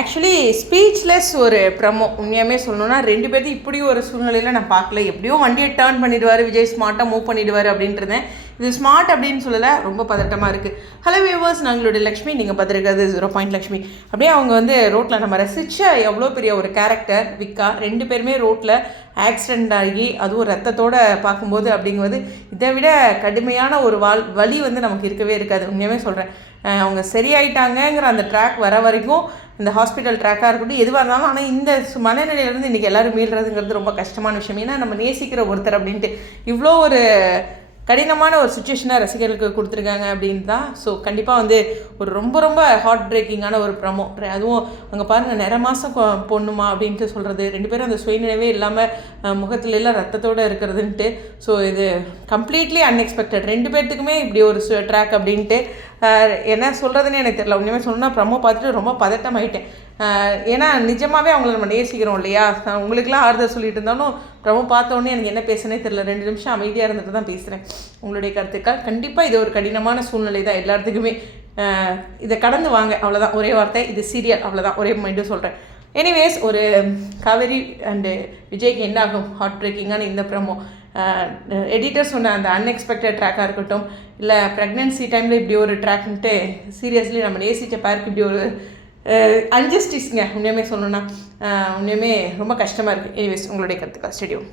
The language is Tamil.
ஆக்சுவலி ஸ்பீச்லெஸ் ஒரு ப்ரமோ உண்மையாமே சொல்லணும்னா ரெண்டு பேர்த்தையும் இப்படி ஒரு சூழ்நிலையில் நான் பார்க்கல. எப்படியோ வண்டியை டேர்ன் பண்ணிடுவார் விஜய் ஸ்மார்ட்டாக மூவ் பண்ணிடுவார் அப்படின்ட்டு இருந்தேன். இது ஸ்மார்ட் அப்படின்னு சொல்லலை ரொம்ப பதட்டமாக இருக்குது ஹலோ வியூவர்ஸ் நாங்களுடைய லக்ஷ்மி. நீங்கள் பார்த்துருக்கிறது ஜீரோ பாயிண்ட் லக்ஷ்மி. அப்படியே அவங்க வந்து ரோட்டில் நம்ம ரசித்த எவ்வளோ பெரிய ஒரு கேரக்டர் விக்கா. ரெண்டு பேருமே ரோட்டில் ஆக்சிடெண்ட் ஆகி அதுவும் ரத்தத்தோடு பார்க்கும்போது அப்படிங்கும்போது இதை விட கடுமையான ஒரு வாழ் வலி வந்து நமக்கு இருக்கவே இருக்காது. உண்மையாகவே சொல்கிறேன் அவங்க சரியாயிட்டாங்கங்கிற அந்த ட்ராக் வர வரைக்கும் இந்த ஹாஸ்பிட்டல் ட்ராக்காக இருக்கட்டும் எதுவாக இருந்தாலும் ஆனால் இந்த மனநிலையிலேருந்து இன்றைக்கி எல்லோரும் மீள்றதுங்கிறது ரொம்ப கஷ்டமான விஷயம். ஏன்னா நம்ம நேசிக்கிற ஒருத்தர் அப்படின்ட்டு இவ்வளோ ஒரு கடினமான ஒரு சுச்சுவேஷனாக ரசிகர்களுக்கு கொடுத்துருக்காங்க அப்படின்னு தான். ஸோ கண்டிப்பாக வந்து ஒரு ரொம்ப ரொம்ப ஹார்ட் பிரேக்கிங்கான ஒரு ப்ரமோ அதுவும் அங்கே பாருங்கள் நிற மாதம் பொண்ணுமா அப்படின்ட்டு சொல்கிறது ரெண்டு பேரும் அந்த சுயநினைவே இல்லாமல் முகத்துல எல்லாம் ரத்தத்தோடு இருக்கிறதுன்ட்டு. ஸோ இது கம்ப்ளீட்லி அன்எக்ஸ்பெக்டட் ரெண்டு பேர்த்துக்குமே இப்படி ஒரு ட்ராக் அப்படின்ட்டு என்ன சொல்கிறதுன்னு எனக்கு தெரியல. உண்மையுமே சொன்னால் ப்ரமோ பார்த்துட்டு ரொம்ப பதட்டம் ஆகிட்டேன் ஏன்னா நிஜமாகவே அவங்கள நம்ம நேசிக்கிறோம் இல்லையா? உங்களுக்குலாம் ஆறுதல் சொல்லிட்டு இருந்தாலும் ரொம்ப பார்த்தோன்னே எனக்கு என்ன பேசுனே தெரியல. ரெண்டு நிமிஷம் அமைதியாக இருந்துட்டு தான் பேசுகிறேன் உங்களுடைய கருத்துக்கள். கண்டிப்பாக இது ஒரு கடினமான சூழ்நிலை தான் எல்லாத்துக்குமே. இதை கடந்து வாங்க. அவ்வளோதான் ஒரே வார்த்தை. இது சீரியல் அவ்வளோதான் ஒரே மைண்டும் சொல்கிறேன் எனிவேஸ் ஒரு காவேரி அண்டு விஜய்க்கு என்ன ஆகும் ஹார்ட் பிரேக்கிங்கான இந்த ப்ரமோ எடிட்டர் சொன்ன அந்த அன்எக்ஸ்பெக்டட் ட்ராக்காக இருக்கட்டும் இல்லை ப்ரெக்னென்சி டைமில் இப்படி ஒரு ட்ராக்ன்ட்டு சீரியஸ்லி நம்ம நேசித்த பேருக்கு இப்படி ஒரு அன்ஜஸ்டிஸ்ங்க உண்மையுமே சொல்லணும்னா உண்மையுமே ரொம்ப கஷ்டமாக இருக்குது எனிவேஸ் உங்களுடைய கருத்துக்கள். ஸ்டெடியூம்